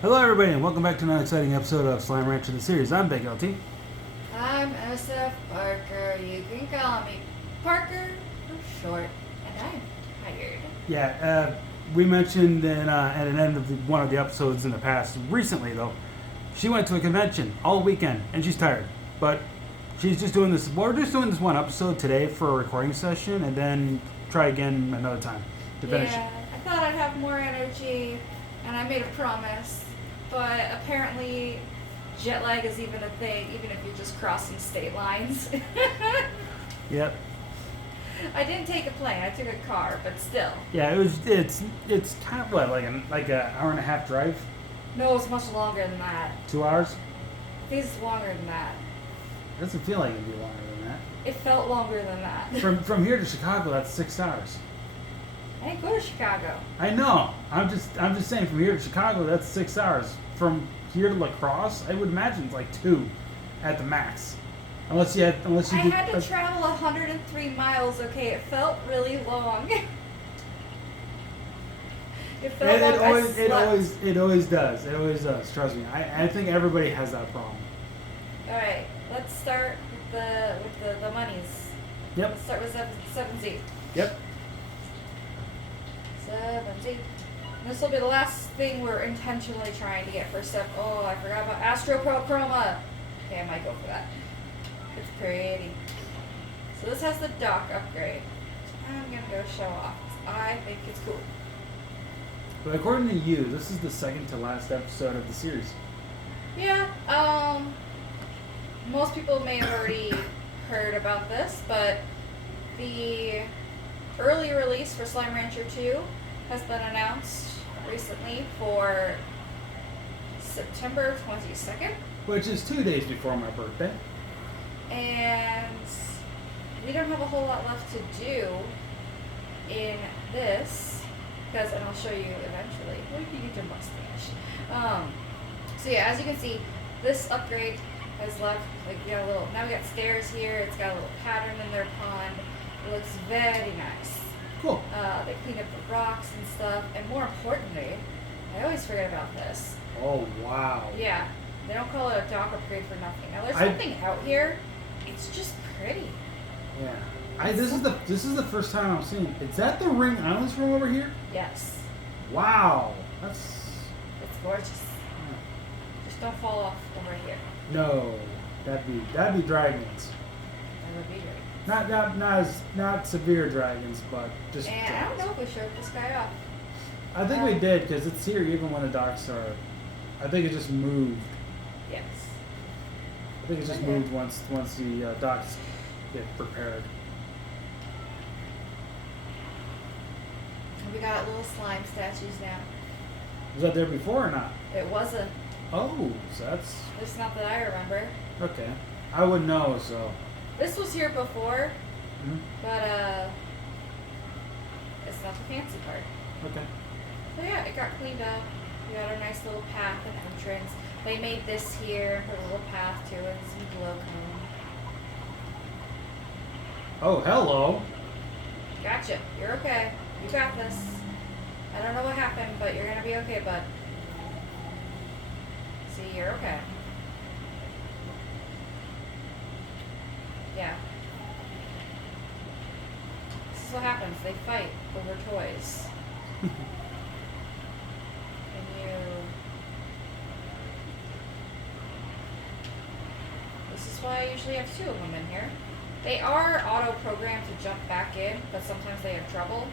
Hello, everybody, and welcome back to another exciting episode of Slime Rancher the series. I'm Big LT. I'm SFParker. You can call me Parker for short, and I'm tired. Yeah, we mentioned at an end of one of the episodes in the past, recently though, she went to a convention all weekend, and she's tired. But she's just doing this, we're just doing this one episode today for a recording session, and then try again another time to finish. Yeah, I thought I'd have more energy, and I made a promise, but apparently jet lag is even a thing, even if you're just crossing state lines. Yep. I didn't take a plane, I took a car, but still. Yeah, it's kind of like an hour and a half drive, No, it's much longer than that. 2 hours. I think it's longer than that. It doesn't feel like it'd be longer than that. It felt longer than that. From here to Chicago, that's 6 hours. I didn't go to Chicago. I know. I'm just saying. From here to Chicago, that's 6 hours. From here to La Crosse, I would imagine it's like 2, at the max. Unless you I did. had to travel 103 miles. Okay, it felt really long. It felt It like always does. It always does. Trust me. I think everybody has that problem. All right, let's start with the monies. Yep. Let's start with 7Z. Yep. 7Z. This will be the last thing we're intentionally trying to get for step. Oh, I forgot about Astro Pro Chroma. Okay, I might go for that. It's pretty. So this has the dock upgrade. I'm gonna go show off. I think it's cool. But according to you, this is the second to last episode of the series. Yeah, most people may have already heard about this, but the early release for Slime Rancher 2 has been announced recently for September 22nd. Which is 2 days before my birthday. And we don't have a whole lot left to do in this, because, and I'll show you eventually. What if you get your mustache? So yeah, as you can see, this upgrade has left, like, we got a little, now we got stairs here, it's got a little pattern in their pond. It looks very nice. Cool. They cleaned up the rocks and stuff, and more importantly, I always forget about this. Oh wow. Yeah, they don't call it a dock upgrade for nothing. Now there's something out here. It's just pretty. Yeah. This is the first time I'm seeing. Is that the Ring Islands from over here? Yes, Wow. That's. it's gorgeous. Just don't fall off over here. No. That'd be dragons. That would be great. Not severe dragons, but just. And I don't know if we showed this guy off. I think we did because it's here even when the docks are. I think it just moved. Yes. I think it just moved once the docks get prepared. And we got little slime statues now. Was that there before or not? It wasn't. Oh, so that's At least not that I remember. okay. I would know, so. This was here before, Mhm. but it's not the fancy part. Okay. So yeah, it got cleaned up. We got our nice little path and entrance. They made this here, a little path to it, some glow cone. Oh, hello. Gotcha. You're okay. You got this. I don't know what happened, but you're gonna be okay, bud. See, you're okay. Yeah. This is what happens. They fight over toys. And you... This is why I usually have 2 of them in here. They are auto-programmed to jump back in, but sometimes they have trouble.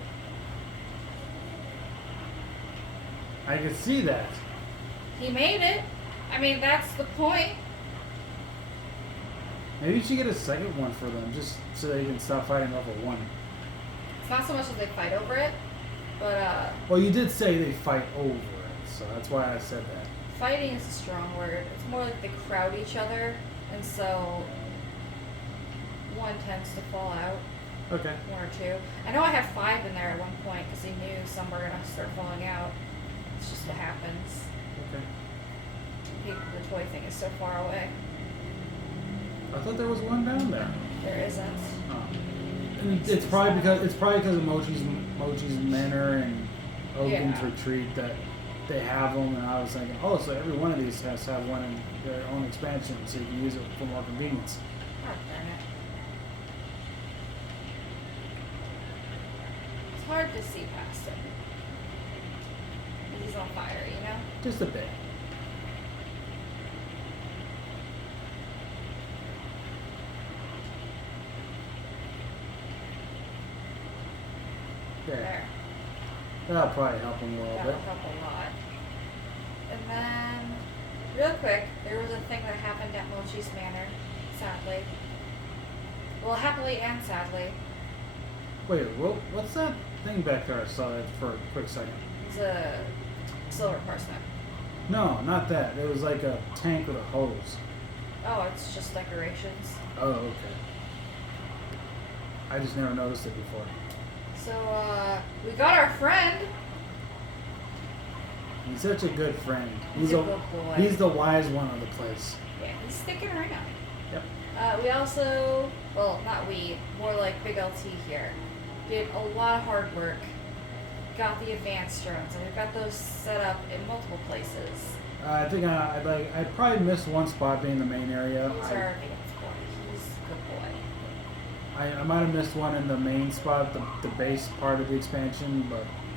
I can see that. He made it. I mean, that's the point. Maybe you should get a second one for them, just so they can stop fighting level 1. It's not so much that they fight over it, but Well, you did say they fight over it, so that's why I said that. fighting is a strong word. It's more like they crowd each other, and so one tends to fall out. Okay. 1 or 2. I know I had 5 in there at one point because he knew some were gonna start falling out. It's just what happens. Okay. The toy thing is so far away. I thought there was one down there. There isn't. Oh. And it's probably because of Mochi's Manor and Ogun's Yeah. Retreat that they have them, and I was thinking, oh, so every one of these has to have one in their own expansion, so you can use it for more convenience. Oh, darn it. It's hard to see past him. He's on fire, you know? Just a bit. There. That'll probably help him a little That'll bit. help a lot. And then, real quick, there was a thing that happened at Mochi's Manor, sadly. Well, happily and sadly. Wait, what's that thing back there I saw that for a quick second? It's a silver parsnip. No, not that. It was like a tank with a hose. Oh, it's just decorations. Oh, okay. I just never noticed it before. So, we got our friend. He's such a good friend. He's a good boy. He's the wise one of the place. Yeah, he's sticking around. Yep. We also, well, not we, more like Big LT here, did a lot of hard work. Got the advanced drones, and we've got those set up in multiple places. I think I probably missed one spot being the main area. He's our advanced boy. He's a good boy. I might have missed one in the main spot, the base part of the expansion,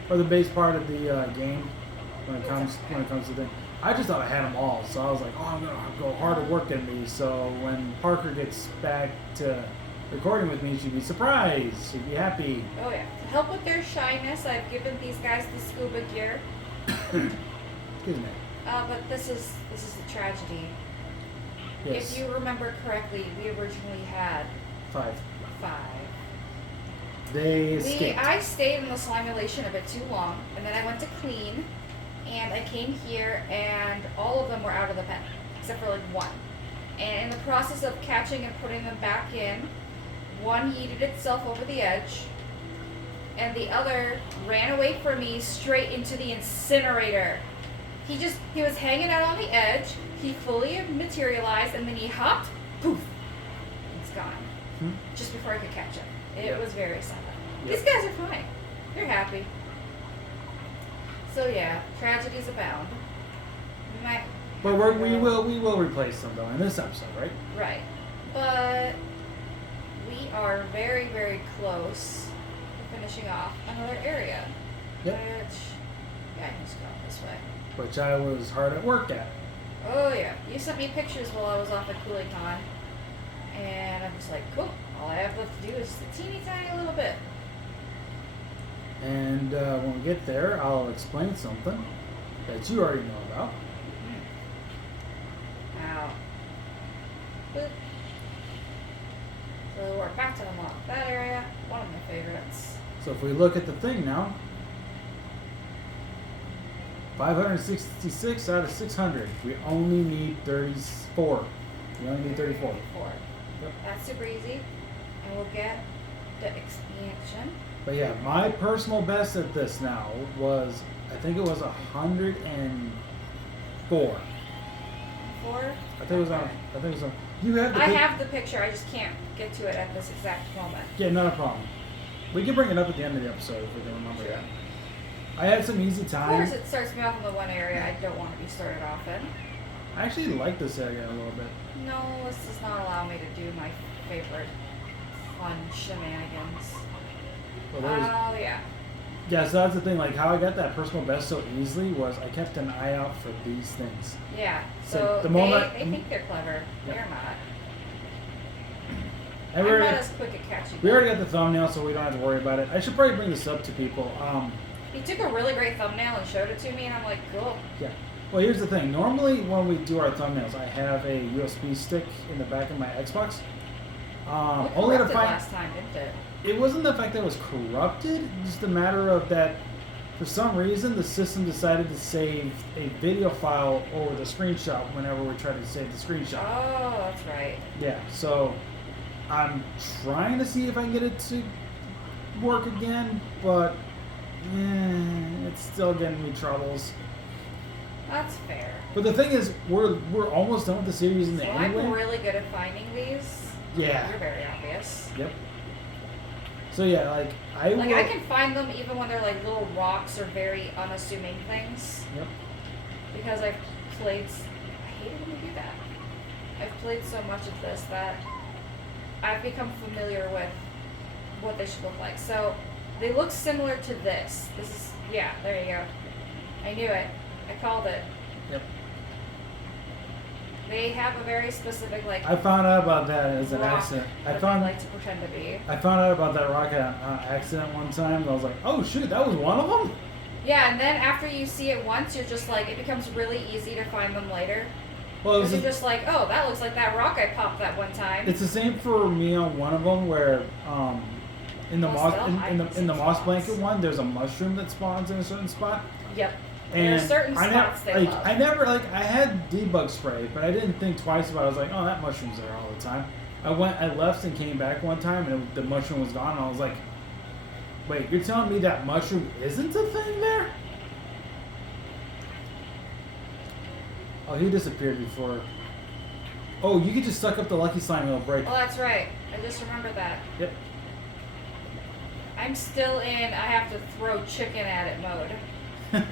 or the base part of the game when it comes to the. I just thought I had them all, so I was like, oh, I'm gonna go hard at work in these. So when Parker gets back to recording with me, she'd be surprised. She'd be happy. Oh yeah. To help with their shyness, I've given these guys the scuba gear. Excuse me. But this is a tragedy. Yes. If you remember correctly, we originally had 5. 5. They escaped. I stayed in the simulation a bit too long, and then I went to clean, and I came here, and all of them were out of the pen, except for like one. And in the process of catching and putting them back in, one yeeted itself over the edge, and the other ran away from me straight into the incinerator. He was hanging out on the edge, he fully materialized, and then he hopped, poof, he's gone. Just before I could catch him. It was very sad. These guys are fine. They're happy. So yeah, tragedies abound. But we will replace them though in this episode, right? Right. But we are very, very close to finishing off another area. Yep. Which, yeah, I can just go this way. Which I was hard at work at. Oh yeah. You sent me pictures while I was off at CooleyCon. And I'm just like, cool. All I have left to do is a teeny tiny little bit. And when we get there, I'll explain something that you already know about. Now, boop. So we're back to unlock that area. One of my favorites. So if we look at the thing now, 566 out of 600. We only need 34. We only need 34. Yep. That's super easy. And we'll get the expansion. But yeah, my personal best at this now was, I think it was 104. 4? I think it was on. You have the. I have the picture. I just can't get to it at this exact moment. Yeah, not a problem. We can bring it up at the end of the episode if we can remember that. I had some easy time. Of course, it starts me off in the one area I don't want to be started off in. I actually like this area a little bit. No, this does not allow me to do my favorite fun shenanigans. Well, yeah. Yeah, so that's the thing. Like how I got that personal best so easily was I kept an eye out for these things. Yeah. So So the moment- they think they're clever. Yep. They're not. And I'm not as quick at catching. we already got the thumbnail, so we don't have to worry about it. I should probably bring this up to people. He took a really great thumbnail and showed it to me, and I'm like, cool. Yeah. Well, here's the thing. Normally, when we do our thumbnails, I have a USB stick in the back of my Xbox. It Only to corrupted find last time, didn't it? it wasn't the fact that it was corrupted. It's just a matter of that. For some reason, the system decided to save a video file over the screenshot whenever we try to save the screenshot. Oh, that's right. Yeah. So I'm trying to see if I can get it to work again, but it's still getting me troubles. That's fair. But the thing is, we're almost done with the series in the So anyway. I'm really good at finding these. Yeah. You're very obvious. Yep. So yeah, like I Like will. I can find them even when they're like little rocks or very unassuming things. Yep. Because I've played. I hate it when you do that. I've played so much of this that I've become familiar with what they should look like. So they look similar to this. This is yeah. There you go. I knew it. I called it. Yep. They have a very specific like. I found out about that as an rock accident. that they like to pretend to be. I found out about that rock accident one time. And I was like, oh shoot, that was one of them. Yeah, and then after you see it once, you're just like, it becomes really easy to find them later. Well, Because you're just like, oh, that looks like that rock I popped that one time. it's the same for me on one of them where in the Plus, moss they'll hide in in the some moss spots. blanket one, there's a mushroom that spawns in a certain spot. Yep. And There are certain spots they love. I never I had debug spray, but I didn't think twice about it. I was like, oh, that mushroom's there all the time. I left and came back one time, and the mushroom was gone. And I was like, wait, you're telling me that mushroom isn't a thing there? Oh, he disappeared before. Oh, you could just suck up the lucky slime and it'll break. Oh, that's right. I just remembered that. Yep. I'm still in I have to throw chicken at it mode.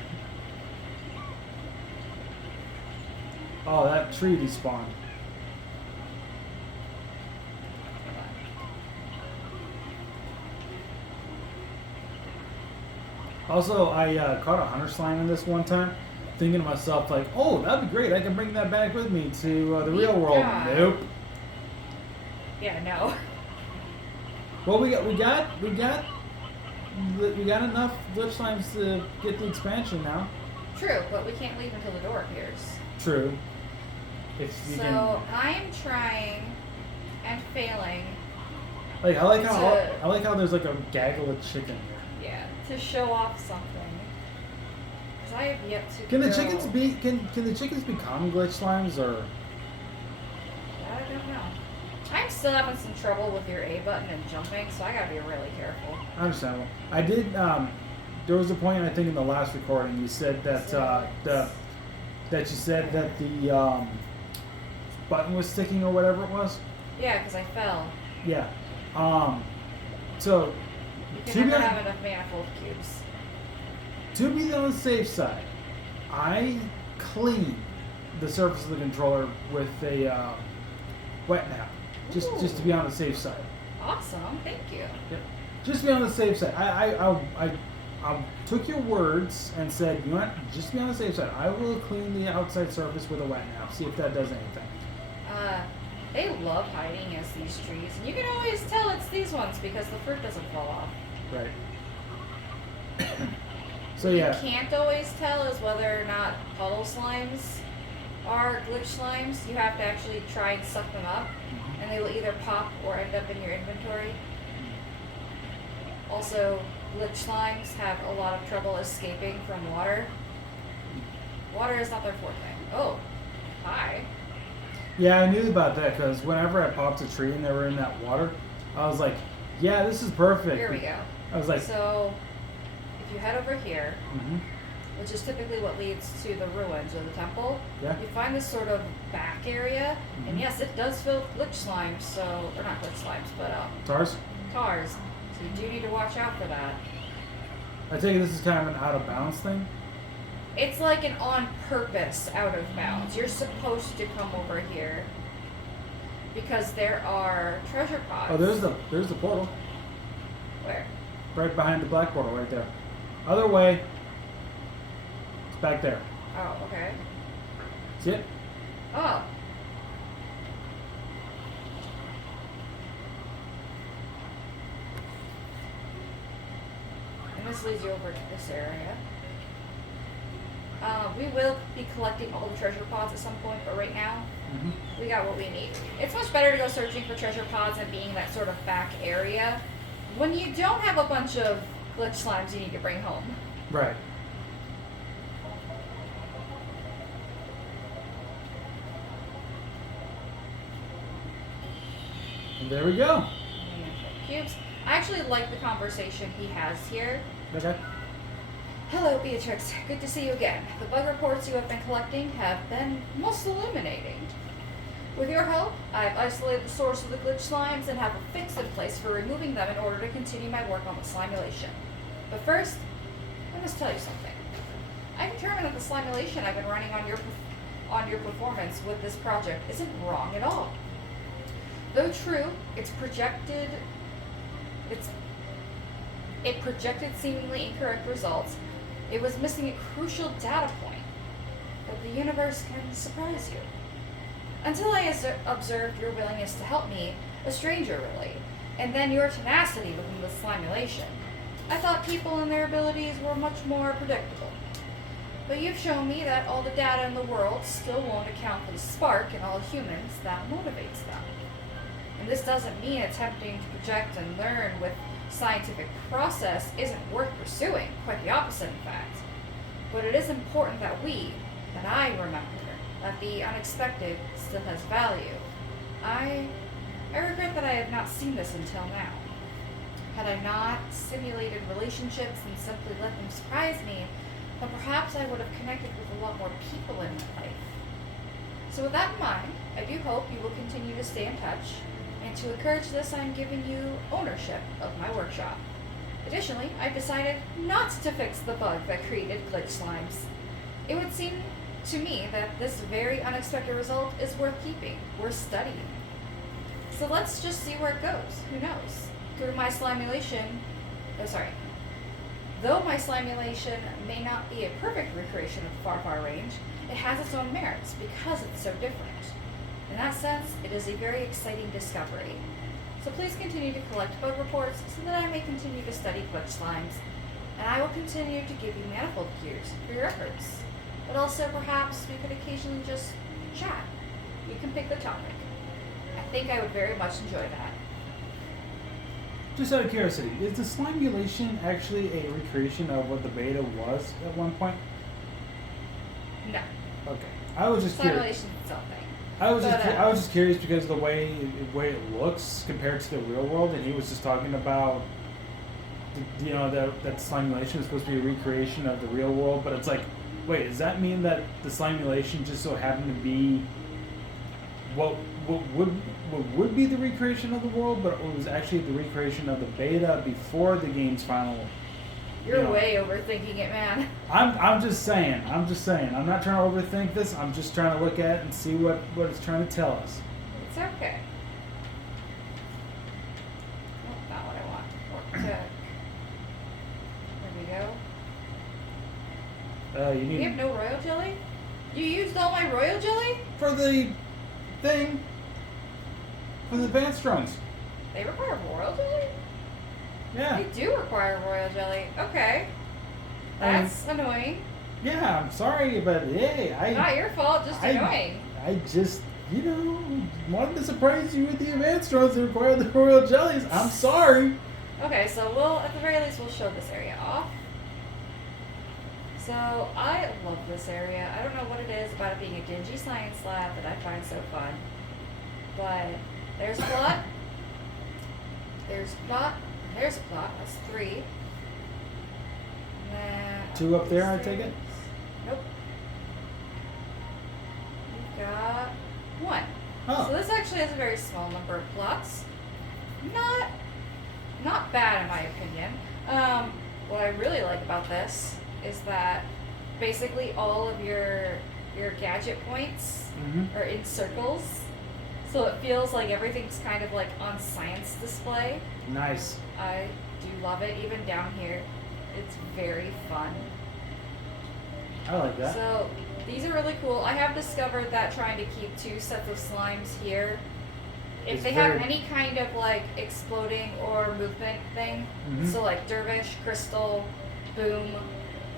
Oh, that tree despawned. Also, I caught a hunter slime in this one time, thinking to myself like, "Oh, that'd be great! I can bring that back with me to the real world." Yeah. Nope. Yeah, no. Well, we got enough glitch slimes to get the expansion now. True, but we can't leave until the door appears. True. If you So I'm trying and failing. I like how there's like a gaggle of chicken here. Yeah, to show off something. Because I have yet to. Can the grow- chickens be can the chickens become glitch slimes or? I don't know. I'm still having some trouble with your A button and jumping, so I gotta be really careful. Understandable. I did. There was a point I think in the last recording you said that you said that the button was sticking or whatever it was. Yeah, because I fell. Yeah. So You to can be never on, have enough manifold cubes. to be on the safe side, I cleaned the surface of the controller with a wet nap, just to be on the safe side. Awesome, thank you. Yep. Just to be on the safe side. I took your words and said, you know what? Just to be on the safe side. I will clean the outside surface with a wet nap. See if that does anything. They love hiding as these trees, and you can always tell it's these ones because the fruit doesn't fall off. Right. So What yeah. you can't always tell is whether or not puddle slimes are glitch slimes. You have to actually try and suck them up, and they will either pop or end up in your inventory. Also, glitch slimes have a lot of trouble escaping from water. Water is not their forte. Oh, hi. Yeah, I knew about that because whenever I popped a tree and they were in that water, I was like, yeah, this is perfect. Here we go. I was like, So, if you head over here, mhm. which is typically what leads to the ruins or the temple, Yeah. you find this sort of back area, Mhm. and yes, it does fill with glitch slimes, so, or not glitch slimes, but Tars, cars. So you do need to watch out for that. I take it this is kind of an out of bounds thing. It's like an on purpose out of bounds. You're supposed to come over here because there are treasure pods. Oh, there's the portal Where? right behind the black portal right there. Other way. It's back there. Oh, okay. See it? Oh. And this leads you over to this area. We will be collecting all the treasure pods at some point, but right now, Mm-hmm. we got what we need. It's much better to go searching for treasure pods and being in that sort of back area when you don't have a bunch of glitch slimes you need to bring home. Right. And there we go. Cubes. I actually like the conversation he has here. Okay. Hello, Beatrix. Good to see you again. The bug reports you have been collecting have been most illuminating. With your help, I've isolated the source of the glitch slimes and have a fix in place for removing them in order to continue my work on the slimulation. But first, I must tell you something. I determined that the slimulation I've been running on your performance with this project isn't wrong at all. Though true, it projected seemingly incorrect results. It was missing a crucial data point. But the universe can surprise you. Until I observed your willingness to help me, a stranger really, and then your tenacity within the slimulation, I thought people and their abilities were much more predictable. But you've shown me that all the data in the world still won't account for the spark in all humans that motivates them. And this doesn't mean attempting to project and learn with scientific process isn't worth pursuing, quite the opposite in fact. But it is important that I remember that the unexpected still has value. I regret that I have not seen this until now. Had I not simulated relationships and simply let them surprise me, then perhaps I would have connected with a lot more people in my life. So with that in mind, I do hope you will continue to stay in touch, and to encourage this, I'm giving you ownership of my workshop. Additionally, I've decided not to fix the bug that created glitch slimes. It would seem to me that this very unexpected result is worth keeping, worth studying. So let's just see where it goes. Who knows? Though my slimulation may not be a perfect recreation of far range, it has its own merits because it's so different. In that sense, it is a very exciting discovery. So please continue to collect bug reports so that I may continue to study glitch slimes, and I will continue to give you manifold cues for your efforts. But also, perhaps we could occasionally just chat. You can pick the topic. I think I would very much enjoy that. Just out of curiosity, is the slimulation actually a recreation of what the beta was at one point? No. Okay. I was just curious. Simulation's its own thing. I was just curious because of the way it looks compared to the real world, and he was just talking about, that slimulation is supposed to be a recreation of the real world, but it's like, wait, does that mean that the slimulation just so happened to be what would be the recreation of the world, but it was actually the recreation of the beta before the game's final? You're way overthinking it, man. I'm just saying. I'm not trying to overthink this. I'm just trying to look at it and see what it's trying to tell us. It's okay. Oh, not what I want. There we go. You have no royal jelly? You used all my royal jelly? For the thing. For the advanced drones. They require royal jelly? Yeah. They do require royal jelly. Okay. That's annoying. Yeah, I'm sorry, but hey, not your fault, just annoying. I just, wanted to surprise you with the advanced drones that require the royal jellies. I'm sorry. Okay, so at the very least, we'll show this area off. So, I love this area. I don't know what it is about it being a dingy science lab that I find so fun. But there's a plot. There's a plot. There's a plot. That's 3. And then 2 up there, I take it? Nope. We've got 1. Oh. So this actually has a very small number of plots. Not bad in my opinion. What I really like about this is that basically all of your gadget points are in circles. So it feels like everything's kind of like on science display. Nice. I do love it. Even down here, it's very fun. I like that. So these are really cool. I have discovered that trying to keep 2 sets of slimes here, if they have any kind of like exploding or movement thing, so like dervish, crystal, boom,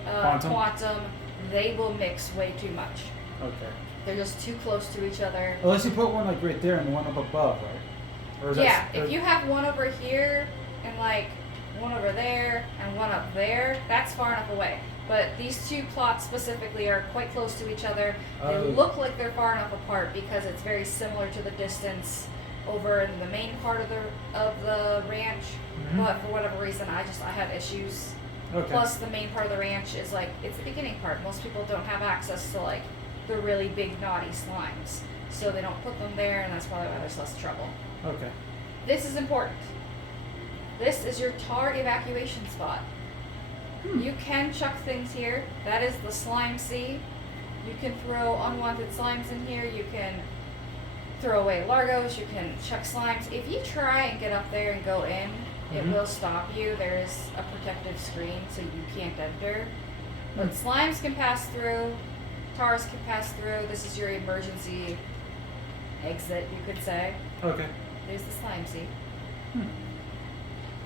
quantum, they will mix way too much. Okay. They're just too close to each other. Unless you put one like right there and one up above, right? Or is if you have one over here and like one over there and one up there, that's far enough away. But these 2 plots specifically are quite close to each other. They look like they're far enough apart because it's very similar to the distance over in the main part of the ranch. But for whatever reason, I had issues. Okay. Plus, the main part of the ranch is like, it's the beginning part. Most people don't have access to like the really big naughty slimes. so they don't put them there, and that's probably why there's less trouble. Okay. This is important. This is your tar evacuation spot. You can chuck things here. That is the slime sea. You can throw unwanted slimes in here. You can throw away Largos. You can chuck slimes. If you try and get up there and go in, it will stop you. There is a protective screen, so you can't enter. But slimes can pass through. Tars can pass through. This is your emergency exit, you could say. Okay. There's the slime sea.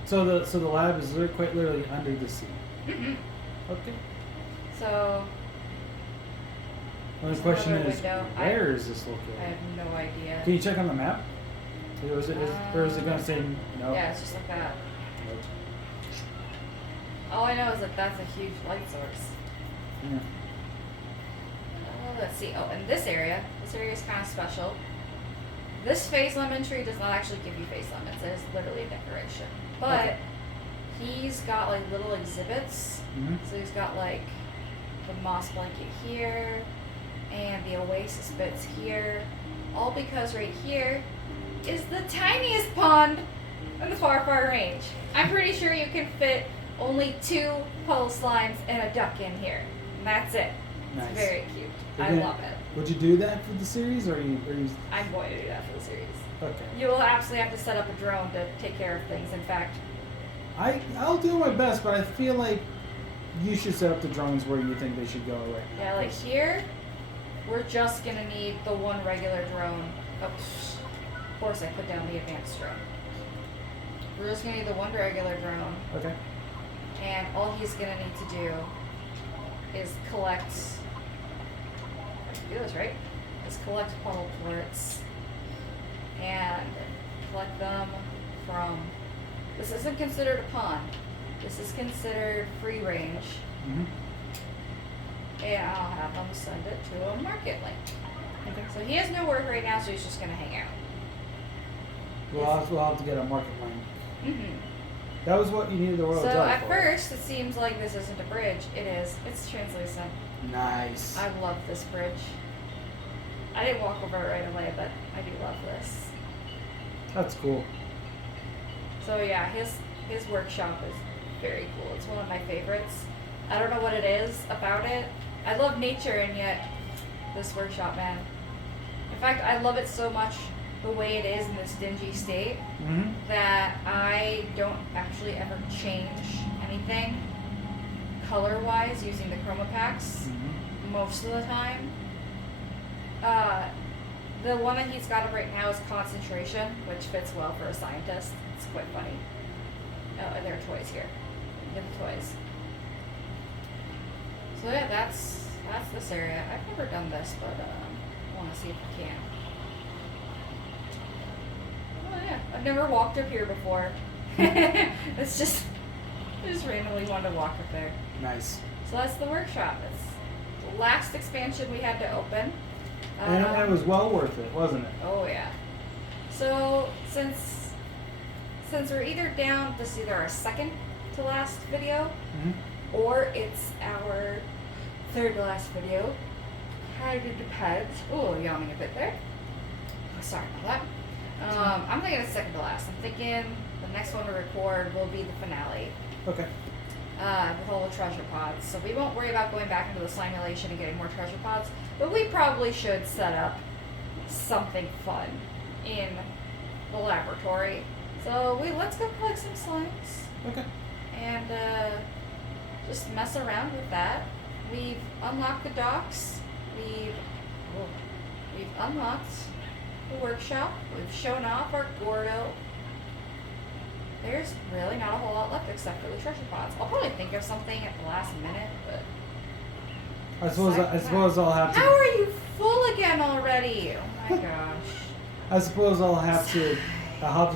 So the lab is quite literally under the sea. Okay. So Well, the There's question another is, window. where is this I located? have no idea. Can you check on the map? Or is it going to say no? Yeah, it's just like that. All I know is that that's a huge light source. Yeah. Let's see. Oh, and this area is kind of special. This phase lemon tree does not actually give you phase lemons. It is literally a decoration. But Okay. he's got like little exhibits. So he's got like the moss blanket here and the oasis bits here. All because right here is the tiniest pond in the far, far range. I'm pretty sure you can fit only 2 puddle slimes and a duck in here. And that's it. Nice. It's very cute. You're I gonna- love it. Would you do that for the series, or are you? I'm going to do that for the series. Okay. You will absolutely have to set up a drone to take care of things. In fact, I'll do my best, but I feel like you should set up the drones where you think they should go. Right. yeah, like here, we're just going to need the one regular drone. Oh, of course I put down the advanced drone. We're just going to need the one regular drone. Okay. And all he's going to need to do is collect, I can do this, right? Is collect puddle plorts and collect them from, this isn't considered a pond. This is considered free range. And I'll have them send it to a market link. Okay. So he has no work right now, so he's just going to hang out. We'll have to get a market line. Mm-hmm. That was what you needed the royal So jug at for. first, it seems like this isn't a bridge. It is. It's translucent. Nice. I love this bridge. I didn't walk over it right away, but I do love this. That's cool. So yeah, his workshop is very cool. It's one of my favorites. I don't know what it is about it. I love nature, and yet this workshop, man. In fact, I love it so much the way it is in this dingy state that I don't actually ever change anything color-wise using the chroma packs most of the time. The one that he's got up right now is concentration, which fits well for a scientist. It's quite funny. Oh, and there are toys here. Get the toys. So yeah, that's this area. I've never done this, but I want to see if I can. Oh yeah, I've never walked up here before. It's just, I just randomly wanted to walk up there. Nice. So that's the workshop. It's the last expansion we had to open. And it was well worth it, wasn't it? Oh yeah. So since we're either down, this is either our second to last video, or it's our third to last video. Kind of depends. Oh, yawning a bit there. Sorry about that. I'm thinking it's second to last. I'm thinking the next one to record will be the finale. Okay. With all the treasure pods. So we won't worry about going back into the simulation and getting more treasure pods, but we probably should set up something fun in the laboratory. So let's go collect some slimes Okay. and just mess around with that. We've unlocked the docks. We've unlocked the workshop. We've shown off our Gordo. There's really not a whole lot left except for the treasure pods. I'll probably think of something at the last minute, but I suppose I'll have to. how are you full again already? Oh my gosh. I suppose I'll have to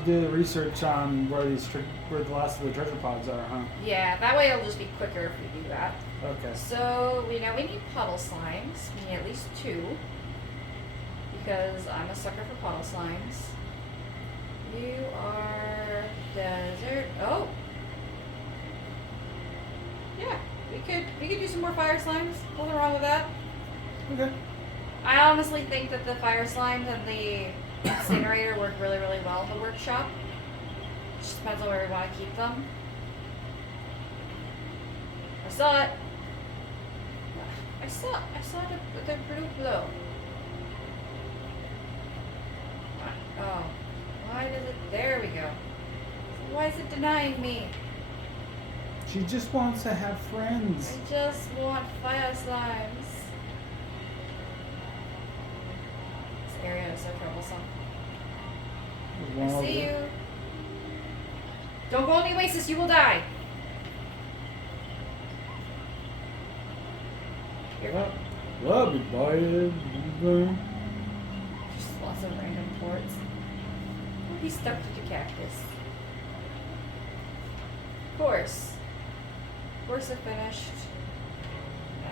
do the research on where the last of the treasure pods are, huh? Yeah, that way it'll just be quicker if we do that. Okay. So we know we need puddle slimes. We need at least 2. Because I'm a sucker for puddle slimes. You are desert. Oh. Yeah, we could do some more fire slimes. Nothing wrong with that. Okay. I honestly think that the fire slimes and the incinerator work really, really well in the workshop. Just depends on where we want to keep them. I saw it. I saw the group though. Oh, why does it? There we go. Why is it denying me? She just wants to have friends. I just want fire slimes. This area is so troublesome. I see you. Don't go on the oasis, you will die. Here. Love it, boy. Just lots of random ports. Oh, he's stuck to the cactus. Of course it finished.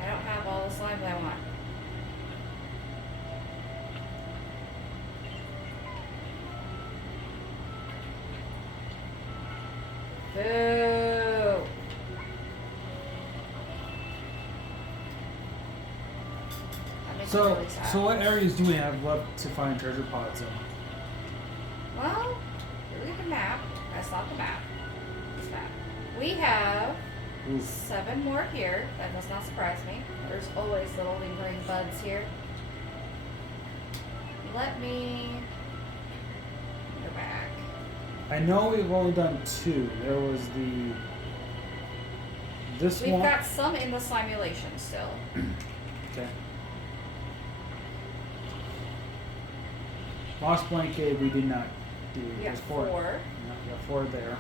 I don't have all the slime I want. Boo! That makes me really sad. So what areas do we have left to find treasure pods in? Well, look at the map. That's not the map. This map. We have 7 more here. That does not surprise me. There's always little lingering buds here. Let me go back. I know we've only done 2. There was this We've one. got some in the simulation still. Okay. Lost Blank Cave we did not do. We got There's 4. Yeah, we got 4 there.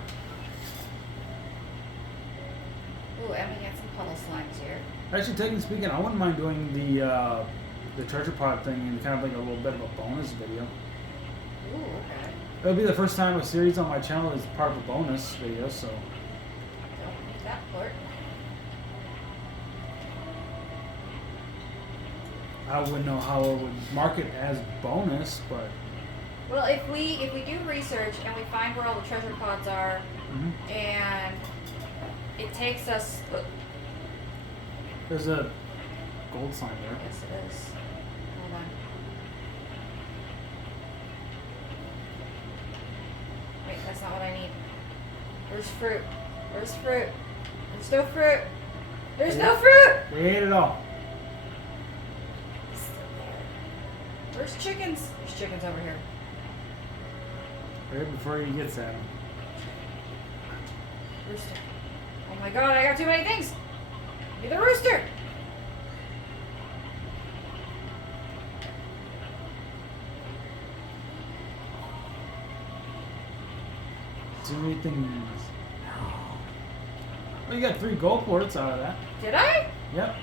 Ooh, and we got some puddle slimes here. Actually, technically speaking, I wouldn't mind doing the treasure pod thing in kind of like a little bit of a bonus video. Ooh, okay. It'll be the first time a series on my channel is part of a bonus video, so. Don't need that port. I wouldn't know how I would mark it as bonus, but. Well, if we do research and we find where all the treasure pods are, and it takes us. There's a gold sign there. Yes, it is. Hold on. Wait, that's not what I need. Where's fruit? Where's fruit? There's no fruit. There's no fruit. We ate it all. It's still there. Where's chickens? There's chickens over here. Right before he gets at him. Rooster. Oh my god, I got too many things. Be the rooster. Too many things. Well, you got 3 gold ports out of that. Did I? Yep.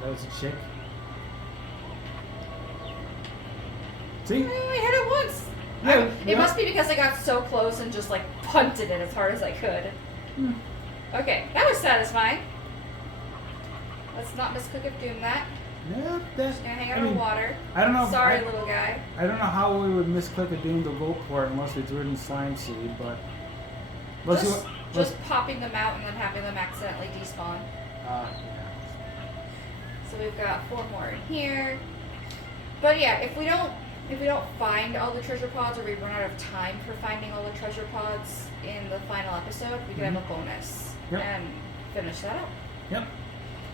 That was a chick. See? I only hit it once. Yeah, It must be because I got so close and just like punted it as hard as I could. Okay, that was satisfying. Let's not miss Cook of Doom that. Yeah, that's. Just gonna hang out in water. I don't know. Sorry, little guy. I don't know how we would misclick a Doom the gold port unless we threw it in Slime Seed, but. Just popping them out and then having them accidentally despawn. Yeah. So we've got 4 more in here. But yeah, if we don't find all the treasure pods, or we run out of time for finding all the treasure pods in the final episode, we can have a bonus and finish that up. Yep.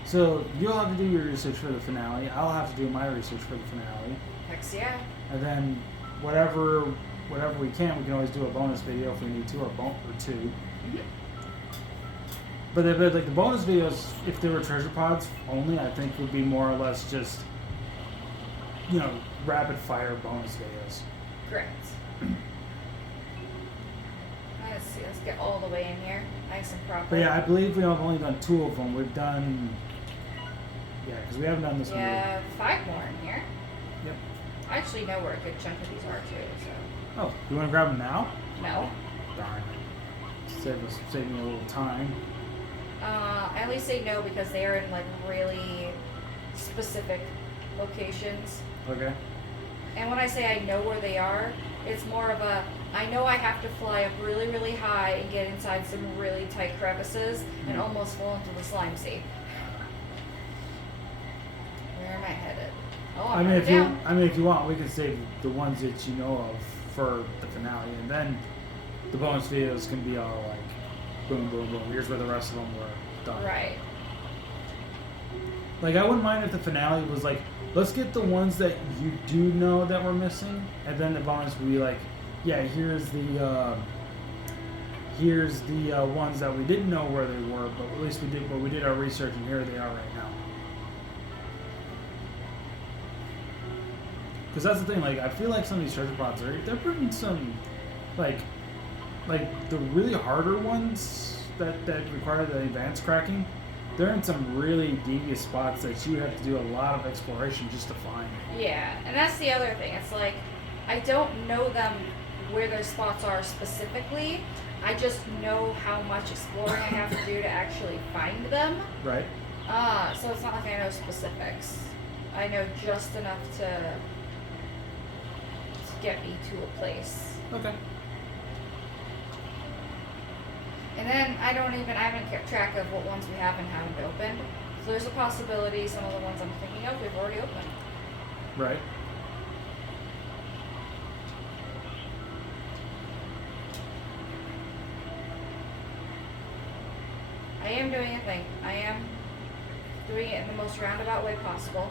So you'll have to do your research for the finale. I'll have to do my research for the finale. Heck yeah. And then whatever we can always do a bonus video if we need to, or 2. Mm-hmm. But like the bonus videos, if there were treasure pods only, I think would be more or less just, rapid fire bonus videos. Correct. Let's see. Let's get all the way in here, nice and proper. But yeah, I believe we have only done 2 of them. We've done, because we haven't done this one. Yeah, 5 more in here. Yep. I actually know where a good chunk of these are too. So. Oh, you want to grab them now? No. Darn. Save me a little time. I only say no because they are in like really specific locations. Okay. And when I say I know where they are, it's more of a, I know I have to fly up really, really high and get inside some really tight crevices and almost fall into the slime sea. headed? Oh, I I'm mean, down. if you want, we can save the ones that you know of for the finale, and then the bonus videos can be all like, boom, boom, boom. Here's where the rest of them were done. Right. Like, I wouldn't mind if the finale was like, let's get the ones that you do know that we're missing, and then the bonus would be like, yeah, here's the ones that we didn't know where they were, but at least we did our research, and here they are right now. Because that's the thing, like, I feel like some of these treasure pods they're putting some, like the really harder ones that require the advanced cracking. They're in some really devious spots that you have to do a lot of exploration just to find. Yeah, and that's the other thing. It's like, I don't know them where their spots are specifically. I just know how much exploring I have to do to actually find them. Right. So it's not like I know specifics. I know just enough to get me to a place. Okay. And then I haven't kept track of what ones we have and haven't opened. So there's a possibility some of the ones I'm thinking of we've already opened. Right. I am doing a thing. I am doing it in the most roundabout way possible.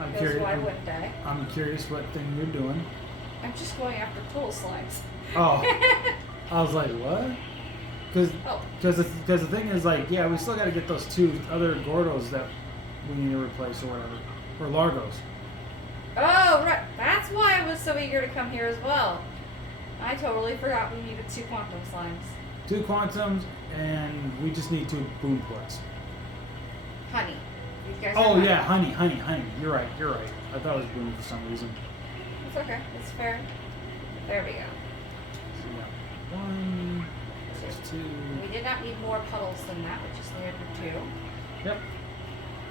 I'm Because curious. why wouldn't I? I'm curious what thing you're doing. I'm just going after tool slimes. Oh. I was like, what? Because the thing is, like, yeah, we still got to get those 2 other Gordos that we need to replace or whatever, or Largos. Oh, right. That's why I was so eager to come here as well. I totally forgot we needed 2 quantum slimes. 2 Quantums, and we just need 2 Boom Ports. Honey. These guys Oh are yeah, honey. You're right. I thought it was Boom for some reason. It's okay. It's fair. There we go. So we got 1, 2. We did not need more puddles than that. We just needed 2. Yep.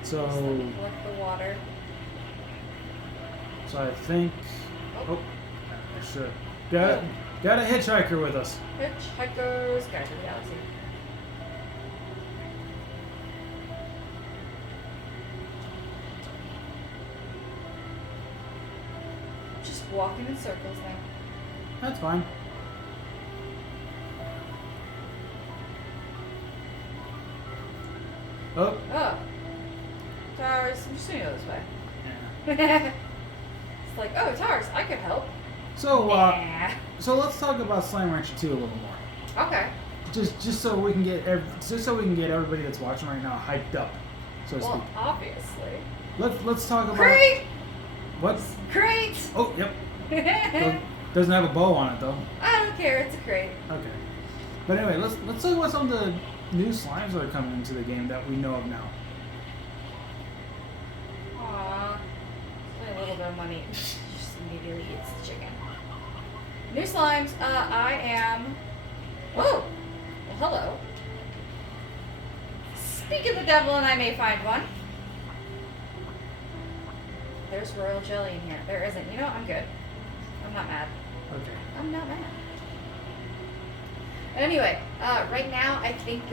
So. Just let me collect the water. So I think. Oh. I should. Got a hitchhiker with us. Hitchhikers, guys of the galaxy. Just walking in circles now. That's fine. Oh. Oh. Tars, I'm just gonna go this way. Yeah. It's like, oh, Tars, I could help. So Nah. so let's talk about Slime Rancher 2 a little more. Okay. Just so we can get everybody that's watching right now hyped up, so to Well, speak. obviously. Let's talk about Great! what. Great! Oh, yep. Doesn't have a bow on it though. I don't care, it's a crate. Okay. But anyway, let's talk about some of the new slimes that are coming into the game that we know of now. Aww. It's only a little bit of money. Just immediately eats the chicken. New slimes. I am. Oh! Well, hello. Speak of the devil, and I may find one. There's royal jelly in here. There isn't. You know what? I'm good. I'm not mad. Okay. I'm not mad. Anyway, right now I think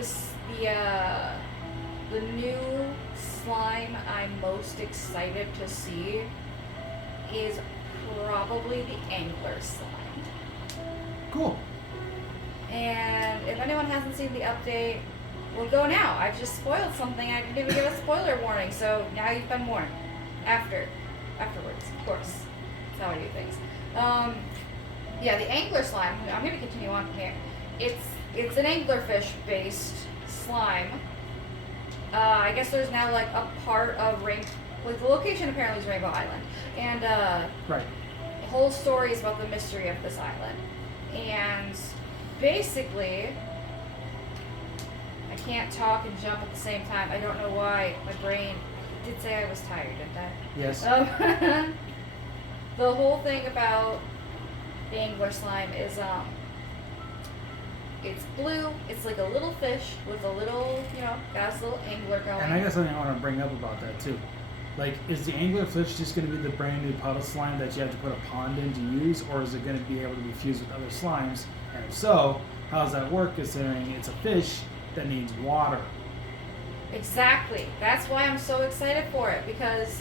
the new slime I'm most excited to see is probably the angler slime. Cool. And if anyone hasn't seen the update, well, go now. I've just spoiled something. I didn't even give a spoiler warning, so now you've been warned. Afterwards, of course. That's how I do things. Yeah, the angler slime. I'm going to continue on from here. It's an anglerfish based slime. I guess there's now like a part of like the location apparently is Rainbow Island, and Right. the whole story is about the mystery of this island. And basically, I can't talk and jump at the same time. I don't know why. My brain did say I was tired, didn't I? Yes. The whole thing about the angler slime is it's blue. It's like a little fish with a little, got his little angler going. And I got something I want to bring up about that too. Like, is the anglerfish just going to be the brand new puddle slime that you have to put a pond in to use, or is it going to be able to be fused with other slimes? And if so, how does that work considering it's a fish that needs water? Exactly. That's why I'm so excited for it, because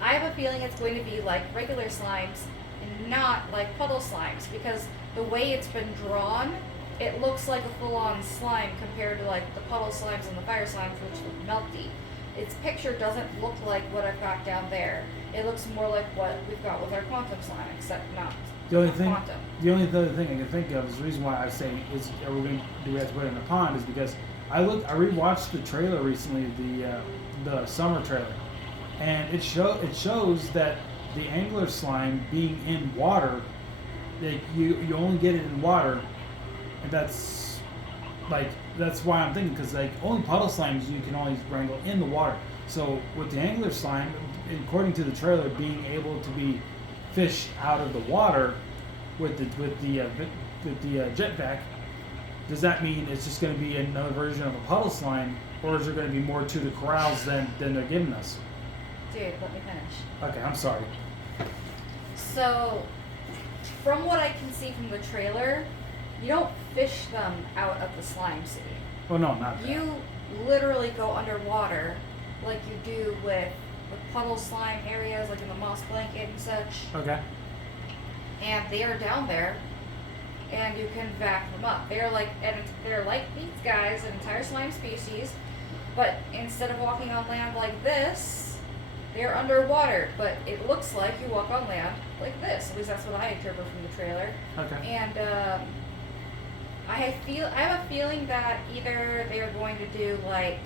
I have a feeling it's going to be like regular slimes and not like puddle slimes, because the way it's been drawn, it looks like a full-on slime compared to like the puddle slimes and the fire slimes, which look melty. Its picture doesn't look like what I've got down there. It looks more like what we've got with our quantum slime, except not The only quantum. the only other thing I can think of is the reason why I say is are we going do we have to put it in the pond is because I rewatched the trailer recently, the summer trailer, and it shows that the angler slime being in water, that you only get it in water, and that's why I'm thinking, because like only puddle slimes you can only wrangle in the water. So with the angler slime, according to the trailer, being able to be fish out of the water with the jetpack, does that mean it's just going to be another version of a puddle slime, or is there going to be more to the corrals than they're giving us? Dude, let me finish. Okay, I'm sorry. So, from what I can see from the trailer, you don't fish them out of the slime city. Oh no, not that. You literally go underwater, like you do with puddle slime areas, like in the moss blanket and such. Okay. And they are down there, and you can vac them up. They're like these guys, an entire slime species, but instead of walking on land like this, they're underwater. But it looks like you walk on land like this. At least that's what I interpret from the trailer. Okay. And I have a feeling that either they are going to do like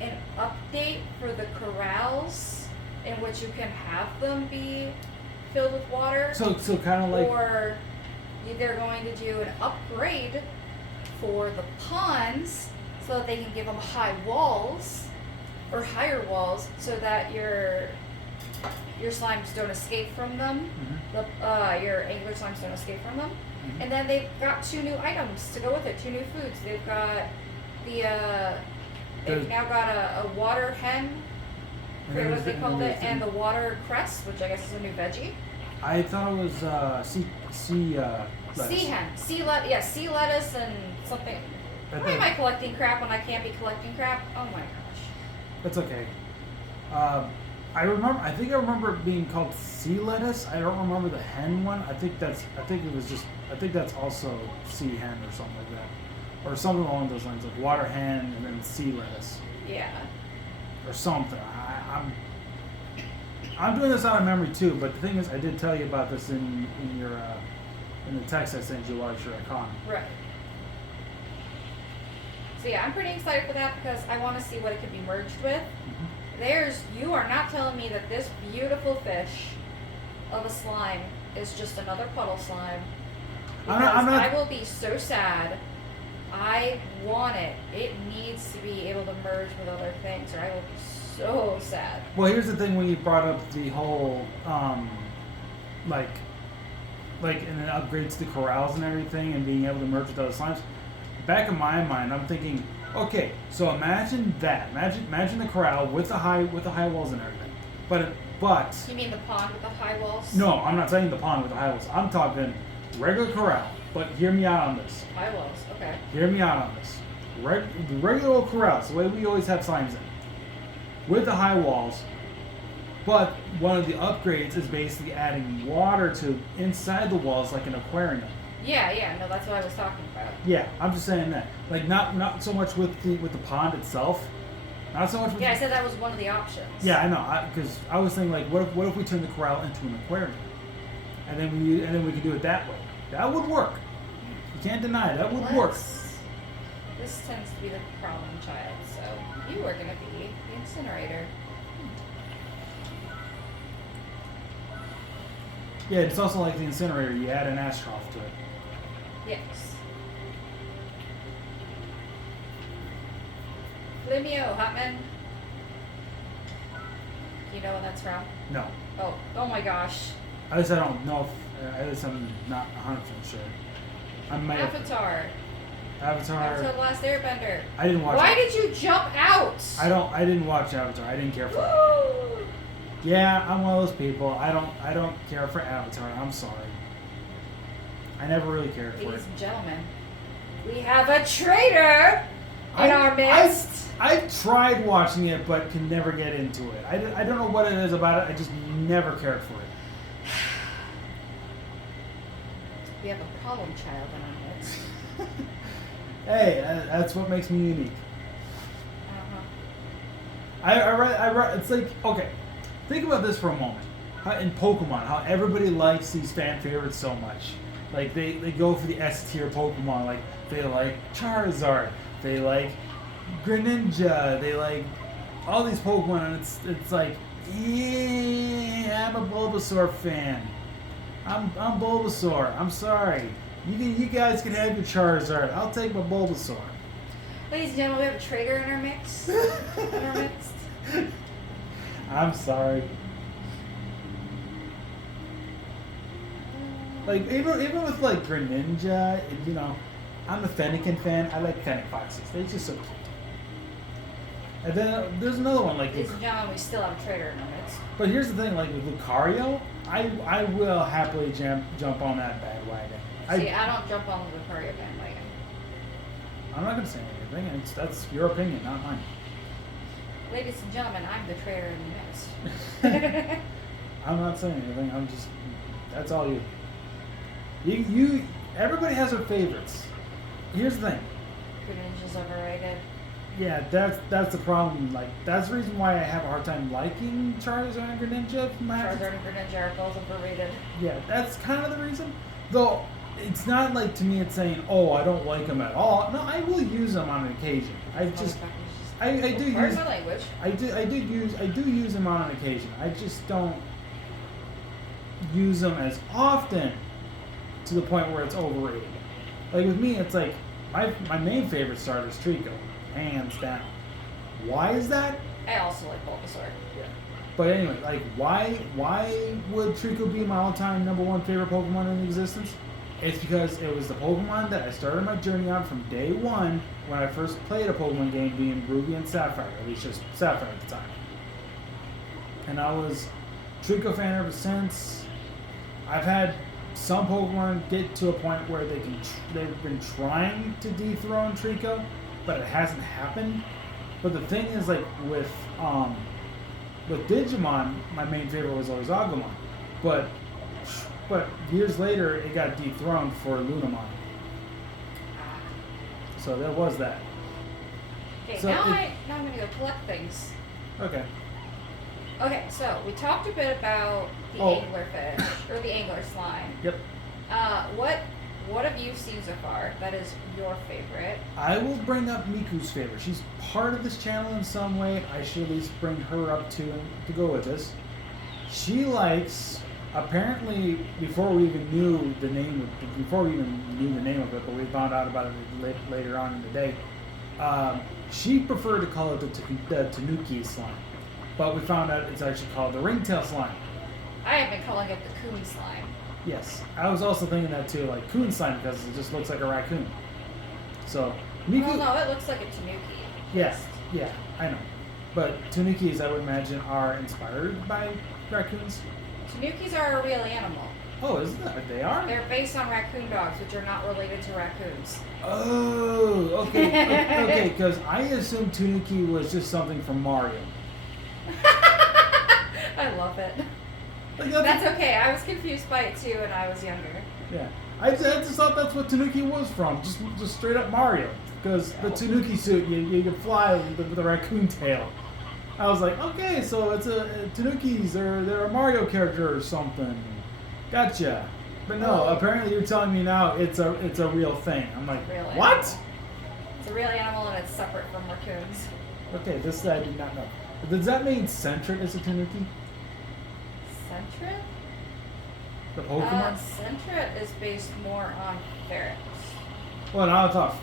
an update for the corrals in which you can have them be filled with water. So kind of like. Or they're going to do an upgrade for the ponds so that they can give them high walls or higher walls so that your slimes don't escape from them. Mm-hmm. Your angler slimes don't escape from them. Mm-hmm. And then they've got 2 new items to go with it, 2 new foods. They've got they've now got a water hen, I forget what they called it, and the water cress, which I guess is a new veggie. I thought it was sea lettuce. Sea hen, sea lettuce and something. Why am I collecting crap when I can't be collecting crap? Oh my gosh. That's okay. I think I remember it being called sea lettuce. I don't remember the hen one. I think that's also sea hen or something like that, or something along those lines, like water hen and then sea lettuce. Yeah. Or something. I'm doing this out of memory too, but the thing is, I did tell you about this in the text I sent you while you were at con. Right. So yeah, I'm pretty excited for that because I want to see what it could be merged with. Mm-hmm. You are not telling me that this beautiful fish of a slime is just another puddle slime. Because I will be so sad. I want it. It needs to be able to merge with other things, or I will be so sad. Well, here's the thing: when you brought up the whole, like, and then upgrades to corrals and everything, and being able to merge with other slimes. Back in my mind, I'm thinking, okay, so imagine that. Imagine the corral with the high walls and everything. But You mean the pond with the high walls? no, I'm not saying the pond with the high walls. I'm talking regular corral. But hear me out on this. High walls, okay. Hear me out on this. The regular old corrals, the way we always have slimes in, with the high walls. But one of the upgrades is basically adding water to inside the walls, like an aquarium. Yeah, no, that's what I was talking about. Yeah, I'm just saying that. Like not so much with the pond itself. Not so much with I said that was one of the options. Yeah, I know. Because I was thinking, like, what if we turn the corral into an aquarium, and then we could do it that way. That would work. You can't deny it. That would work. This tends to be the problem child. So you are going to be the incinerator. Yeah, it's also like the incinerator. You add an ash trough to it. Yes. Flimio, Hotman. Do you know what that's from? No. Oh my gosh. At least I don't know. At least I'm not 100% sure. I might have- Avatar. Avatar. The Last Airbender. I didn't watch. Why did you jump out? I didn't watch Avatar. I didn't care for it. Yeah, I'm one of those people. I don't care for Avatar. I'm sorry. I never really cared for it. Ladies and gentlemen, we have a traitor in our midst. I've tried watching it, but can never get into it. I don't know what it is about it. I just never cared for it. We have a problem child in our midst. Hey, that's what makes me unique. I read. It's like, okay, think about this for a moment. In Pokemon, how everybody likes these fan favorites so much. Like they go for the S tier Pokemon. Like they like Charizard, they like Greninja, they like all these Pokemon, and it's like, yeah, I'm a Bulbasaur fan. I'm Bulbasaur. I'm sorry. You guys can have your Charizard. I'll take my Bulbasaur. Ladies and gentlemen, we have a traitor in our mix. I'm sorry. Like even with like Greninja, you know, I'm a Fennekin fan. I like Fennec Foxes. They're just so cute. And then there's another one like. Ladies and gentlemen, we still have a traitor in our midst. But here's the thing, like with Lucario, I will happily jump on that bandwagon. I don't jump on the Lucario bandwagon. I'm not gonna say anything. That's your opinion, not mine. Ladies and gentlemen, I'm the traitor in the midst. I'm not saying anything. I'm just. That's all you. You. Everybody has their favorites. Here's the thing. Greninja's overrated. Yeah, that's the problem. Like that's the reason why I have a hard time liking Charizard and Greninja. Charizard and Greninja are both overrated. Yeah, that's kind of the reason. Though it's not like to me it's saying, oh, I don't like them at all. No, I will use them on an occasion. I do use. My language. I do use them on an occasion. I just don't use them as often to the point where it's overrated. Like with me, it's like my main favorite starter is Trico, hands down. Why is that? I also like Bulbasaur. Yeah. But anyway, like why would Trico be my all-time number one favorite Pokemon in existence? It's because it was the Pokemon that I started my journey on from day one when I first played a Pokemon game, being Ruby and Sapphire, at least just Sapphire at the time. And I was Trico fan ever since. I've had some Pokemon get to a point where they've been trying to dethrone Trico, but it hasn't happened. But the thing is, like with Digimon, my main favorite was always Agumon, but years later it got dethroned for Lunamon. So there was that. Okay, So now I'm gonna go collect things. Okay. Okay, so we talked a bit about the anglerfish or the angler slime. Yep. What have you seen so far that is your favorite? I will bring up Miku's favorite. She's part of this channel in some way. I should at least bring her up to go with this. She likes, apparently, before we even knew the name of it, but we found out about it later on in the day. She preferred to call it the Tanuki slime, but we found out it's actually called the ringtail slime. I have been calling it the coon slime. Yes, I was also thinking that too, like coon slime, because it just looks like a raccoon. So Miku. Well, no, it looks like a tanuki. Yes, yeah, I know. But tanukis, I would imagine, are inspired by raccoons. Tanukis are a real animal. Oh, is that? They are? They're based on raccoon dogs, which are not related to raccoons. Oh, okay. Okay, because I assumed Tanuki was just something from Mario. I love it. Like that's okay. I was confused by it too when I was younger. Yeah. I just thought that's what Tanuki was from. Just straight up Mario. Because the Tanuki suit, you can fly with a raccoon tail. I was like, okay, so it's Tanukis, they're a Mario character or something. Gotcha. But no, apparently you're telling me now it's a real thing. I'm like, what? Animal. It's a real animal and it's separate from raccoons. Okay, this I did not know. Does that mean Sentret is a Tanuki? Sentret? The Pokemon? Sentret is based more on ferrets. Well, no, I thought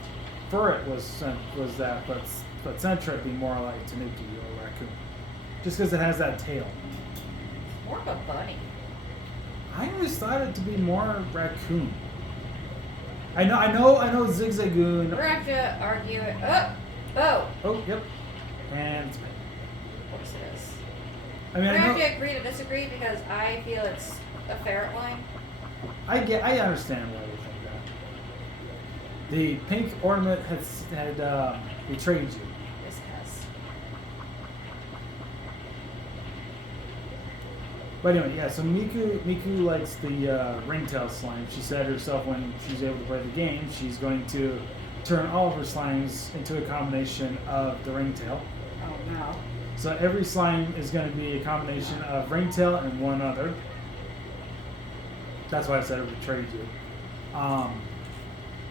Furret was that, but Sentret be more like Tanuki or raccoon. Just because it has that tail. It's more of a bunny. I always thought it to be more raccoon. I know Zigzagoon. We're gonna have to argue it. Oh, yep. And Of course it is. I mean, We're gonna have to agree to disagree because I feel it's a ferret line. I understand why you think that. The pink ornament had betrayed you. This has. But anyway, yeah. So Miku likes the ringtail slime. She said herself when she's able to play the game, she's going to turn all of her slimes into a combination of the ringtail. Oh no. So every slime is going to be a combination of ringtail and one other. That's why I said it betrayed you.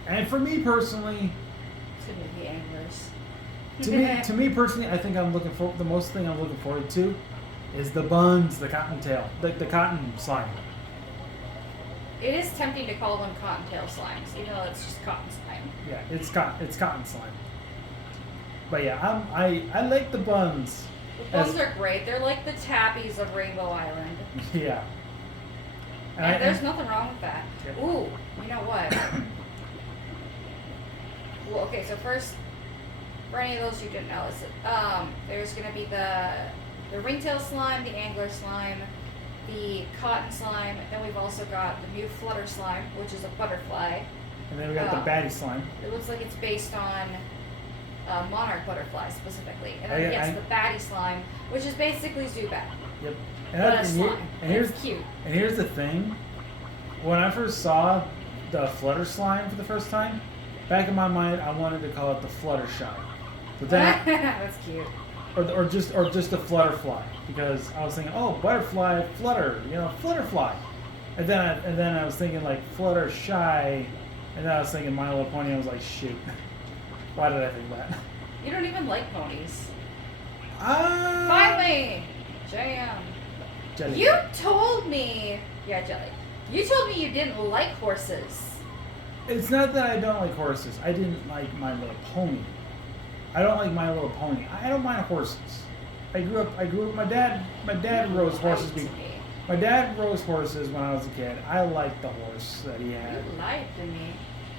And for me personally, To the anglers. to me personally, I think the most thing I'm looking forward to is the buns, the cottontail, the cotton slime. It is tempting to call them cottontail slimes, even though it's just cotton slime. Yeah, it's cotton slime. But yeah, I like the buns. The buns are great. They're like the tappies of Rainbow Island. Yeah. And there's nothing wrong with that. Yeah. Ooh, you know what? Well, okay, so first, for any of those who didn't know, there's going to be the ringtail slime, the angler slime, the cotton slime, then we've also got the new flutter slime, which is a butterfly. And then we got the baddie slime. It looks like it's based on monarch butterfly specifically. And Oh, then yeah, the baddie slime, which is basically Zubat. Yep. But a slime. Here's It's cute. And here's the thing. When I first saw the flutter slime for the first time, back in my mind, I wanted to call it the Fluttershy. But then, That's cute. or just a flutterfly, because I was thinking, oh, butterfly, flutter, flutterfly, and then I was thinking like Fluttershy, and then I was thinking My Little Pony. I was like, shoot, why did I think that? You don't even like ponies. Ah. Finally! Jam. Jelly. You told me. Yeah, Jelly. You told me you didn't like horses. It's not that I don't like horses. I didn't like My Little Pony. I don't like My Little Pony. I don't mind horses. I grew up. My dad rode horses. You lied to me. My dad rode horses when I was a kid. I liked the horse that he had. You lied to me.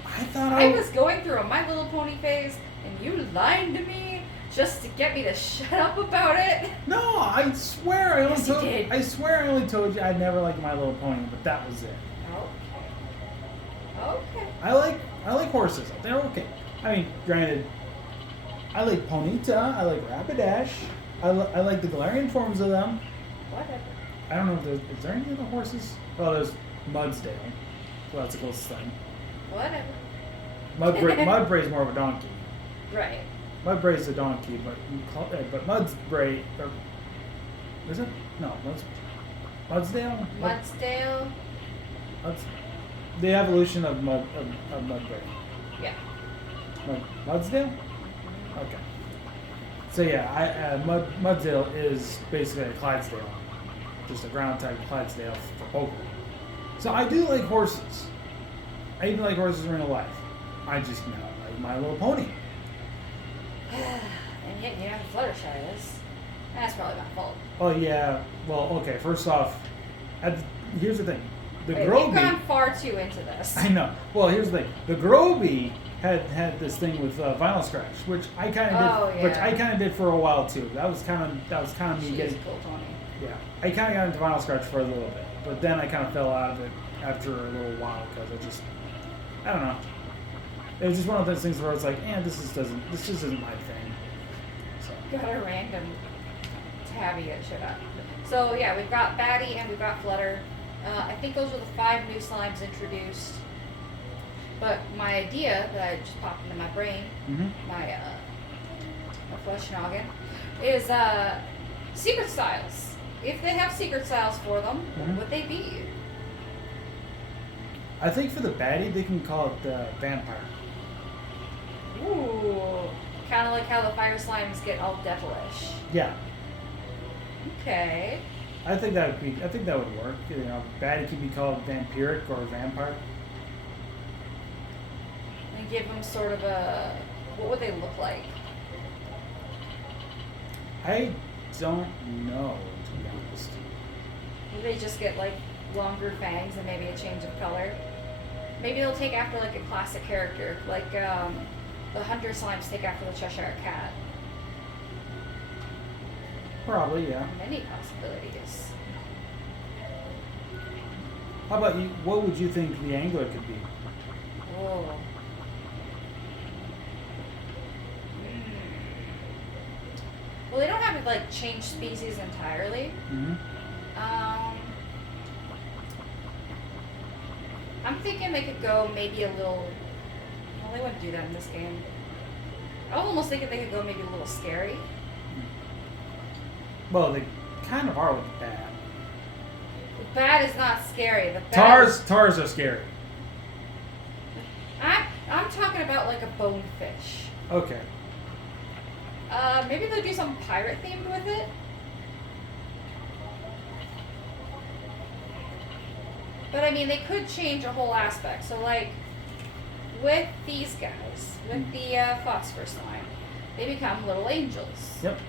I thought I was going through a My Little Pony phase, and you lied to me just to get me to shut up about it. No, I swear I only Yes, you told. did. I swear I only told you I'd never liked My Little Pony, but that was it. Okay. I like horses. They're okay. I mean, granted, I like Ponyta. I like Rapidash. I like the Galarian forms of them. Whatever. I don't know if is there any other horses? Oh, there's Mudsdale. Well, that's the closest thing. Whatever. Mudbray's more of a donkey. Right. Mudbray's a donkey, but Mudsbray, or is it? No, Mudsdale. Mudsdale. The evolution of Mudbray. Yeah. Mudsdale. Okay. So yeah, Mudsdale is basically a Clydesdale, just a ground type Clydesdale for Pokemon. So I do like horses. I even like horses in real life. I just not like My Little Pony. And yet you know who Fluttershy is. That's probably my fault. Oh yeah. Well, okay. First off, here's the thing. The Wait, Groby. we've gone far too into this. I know. Well, here's the thing. The Groby had this thing with vinyl scratch, which I kind of did. Oh, yeah. Which I kind of did for a while too. That was kind of me She is getting. cool, Tony. Yeah, I kind of got into vinyl scratch for a little bit, but then I kind of fell out of it after a little while because I don't know. It was just one of those things where it's like, this just isn't my thing. So. Got a random tabby that showed up. So yeah, we've got Batty and we've got Flutter. I think those are the 5 new slimes introduced. But my idea that just popped into my brain, my flesh noggin, is secret styles. If they have secret styles for them, what would they be? I think for the baddie, they can call it the vampire. Ooh, kind of like how the fire slimes get all devilish. Yeah. Okay. I think that would work. Baddie could be called vampiric or vampire. And give them sort of what would they look like? I don't know, to be honest. Would they just get like longer fangs and maybe a change of color? Maybe they'll take after like a classic character, like the hunter slimes take after the Cheshire Cat. Probably, yeah. Many possibilities. How about you? What would you think the angler could be? Oh. Well, they don't have to like change species entirely. Mm-hmm. I'm thinking they could go maybe a little. Well, they wouldn't do that in this game. I was almost thinking they could go maybe a little scary. Well, they kind of are with the bat. The bat is not scary. The bat Tars are scary. I'm talking about like a bonefish. Okay. Maybe they'll do something pirate themed with it. But I mean, they could change a whole aspect. So like, with these guys, with the phosphor slime, they become little angels. Yep.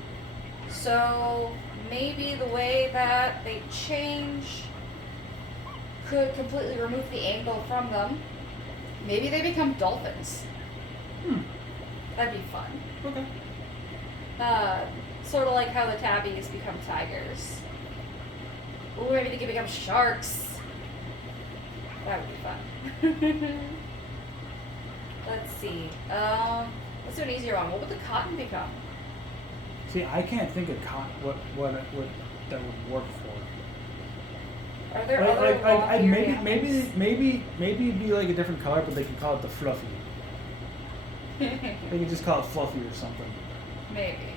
So maybe the way that they change could completely remove the angle from them. Maybe they become dolphins. That'd be fun. Okay. Sort of like how the tabbies become tigers. Or maybe they could become sharks. That would be fun. Let's see. Let's do an easier one. What would the cotton become? See, I can't think of what that would work for. Are there other long-eared maybe it'd be like a different color, but they could call it the fluffy. They could just call it fluffy or something. Maybe.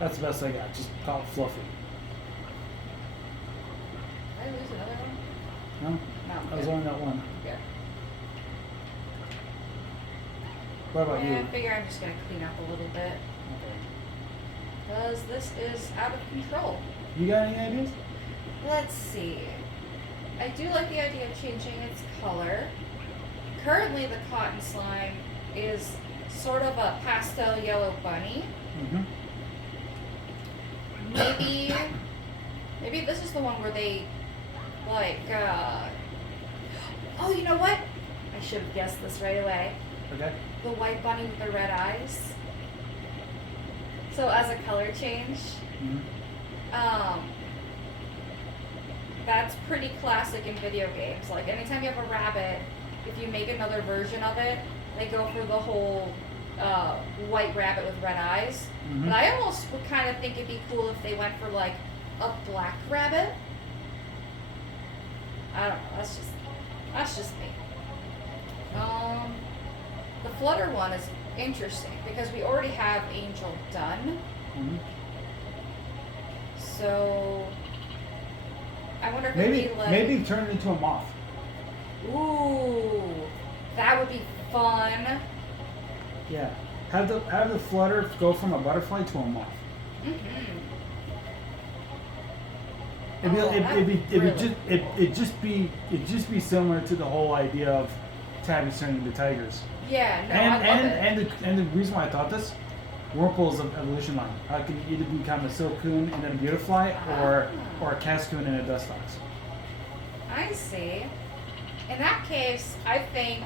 That's the best I got. Just call it fluffy. Did I lose another one? No? No. I was only that one. Good. What about Yeah, you? I figure I'm just gonna clean up a little bit. Okay. Because this is out of control. You got any ideas? Let's see. I do like the idea of changing its color. Currently, the cotton slime is sort of a pastel yellow bunny. Mm-hmm. Maybe this is the one where they, like, oh, you know what? I should have guessed this right away. Okay. The white bunny with the red eyes. So as a color change, that's pretty classic in video games. Like anytime you have a rabbit, if you make another version of it, they go for the whole white rabbit with red eyes. Mm-hmm. But I almost would kind of think it'd be cool if they went for like a black rabbit. I don't know. That's just me. The flutter one is interesting because we already have Angel done. Mm-hmm. So I wonder if Maybe it'd be like maybe turn it into a moth. Ooh, that would be fun. Yeah. Have the flutter go from a butterfly to a moth. Mm-hmm. It'd just be similar to the whole idea of tabbies turning into tigers. Yeah, no, I love it. And the reason why I thought this, Whirlpool's evolution line. I can either become a silcoon and then a beautifly, or a cascoon and a dust fox. I see. In that case, I think